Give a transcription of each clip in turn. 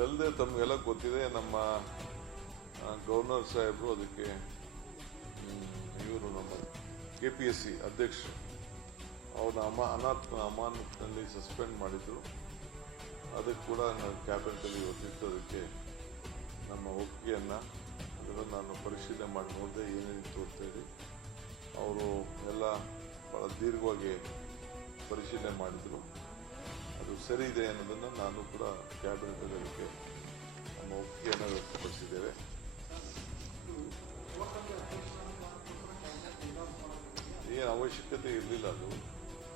ಇದಲ್ಲದೆ ತಮಗೆಲ್ಲ ಗೊತ್ತಿದೆ, ನಮ್ಮ ಗವರ್ನರ್ ಸಾಹೇಬರು ಅದಕ್ಕೆ ಇವರು ನಮ್ಮ KPSC ಅಧ್ಯಕ್ಷರು ಅವ್ರನ್ನ ಅಮಾನತಿನಲ್ಲಿ ಸಸ್ಪೆಂಡ್ ಮಾಡಿದ್ರು. ಅದಕ್ಕೆ ಕೂಡ ಕ್ಯಾಬಿನೆಟಲ್ಲಿ ಇವತ್ತಿತ್ತು. ಅದಕ್ಕೆ ನಮ್ಮ ಒಪ್ಪಿಗೆಯನ್ನು ಅದನ್ನು ನಾನು ಪರಿಶೀಲನೆ ಮಾಡಿ ನೋಡಿದೆ ಏನೇನಿತ್ತು ಅಂತೇಳಿ. ಅವರು ಎಲ್ಲ ಭಾಳ ದೀರ್ಘವಾಗಿ ಪರಿಶೀಲನೆ ಮಾಡಿದರು. ಅದು ಸರಿ ಇದೆ ಅನ್ನೋದನ್ನು ನಾನು ಕೂಡ ಕ್ಯಾಬಿನೆಟಲ್ಲಿ ಅದಕ್ಕೆ ನಮ್ಮ ಒಪ್ಪಿಗೆಯನ್ನು ವ್ಯಕ್ತಪಡಿಸಿದ್ದೇವೆ. ಏನು ಅವಶ್ಯಕತೆ ಇರಲಿಲ್ಲ. ಅದು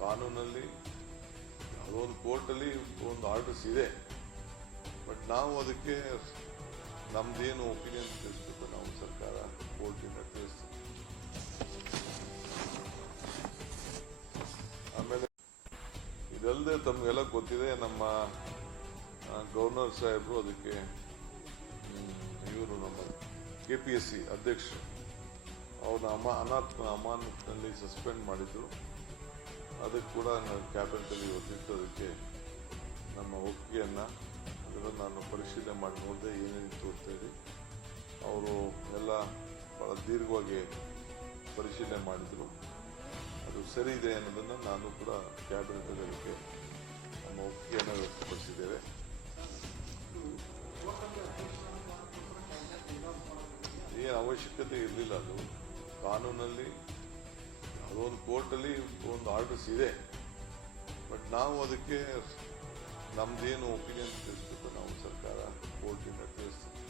ಕಾನೂನಲ್ಲಿ ಅದೊಂದು ಕೋರ್ಟಲ್ಲಿ ಒಂದು ಆರ್ಡರ್ಸ್ ಇದೆ. ಬಟ್ ನಾವು ಅದಕ್ಕೆ ನಮ್ದೇನು ಒಪಿನಿಯನ್ ತಿಳಿಸ್ಬೇಕು ನಾವು ಸರ್ಕಾರ ಕೋರ್ಟಿಂದ ತಿಳಿಸ್ತೀವಿ. ಆಮೇಲೆ ಇದಲ್ಲದೆ ತಮಗೆಲ್ಲ ಗೊತ್ತಿದೆ, ನಮ್ಮ ಗವರ್ನರ್ ಸಾಹೇಬರು ಅದಕ್ಕೆ ಇವರು ನಮ್ಮ KPSC ಅಧ್ಯಕ್ಷರು ಅವ್ರನ್ನ ಅಮಾನತಿನಲ್ಲಿ ಸಸ್ಪೆಂಡ್ ಮಾಡಿದ್ರು. ಅದಕ್ಕೆ ಕೂಡ ಕ್ಯಾಬಿನೆಟಲ್ಲಿ ಇವತ್ತಿತ್ತು. ಅದಕ್ಕೆ ನಮ್ಮ ಒಪ್ಪಿಗೆಯನ್ನು ಅದನ್ನು ನಾನು ಪರಿಶೀಲನೆ ಮಾಡಿ ನೋಡಿದೆ ಏನೇನಿತ್ತು ಅಂತೇಳಿ. ಅವರು ಎಲ್ಲ ಭಾಳ ದೀರ್ಘವಾಗಿ ಪರಿಶೀಲನೆ ಮಾಡಿದರು. ಅದು ಸರಿ ಇದೆ ಅನ್ನೋದನ್ನು ನಾನು ಕೂಡ ಕ್ಯಾಬಿನೆಟಲ್ಲಿ ಅದಕ್ಕೆ ನಮ್ಮ ಒಪ್ಪಿಗೆಯನ್ನು ವ್ಯಕ್ತಪಡಿಸಿದ್ದೇವೆ. ಏನು ಅವಶ್ಯಕತೆ ಇರಲಿಲ್ಲ. ಅದು ಕಾನೂನಲ್ಲಿ ಅದೊಂದು ಕೋರ್ಟಲ್ಲಿ ಒಂದು ಆರ್ಡರ್ಸ್ ಇದೆ. ಬಟ್ ನಾವು ಅದಕ್ಕೆ ನಮ್ದೇನು ಒಪಿನಿಯನ್ ತಿಳಿಸ್ಬೇಕು ನಾವು ಸರ್ಕಾರ ಕೋರ್ಟಿಂದ ತಿಳಿಸ್ತೀವಿ.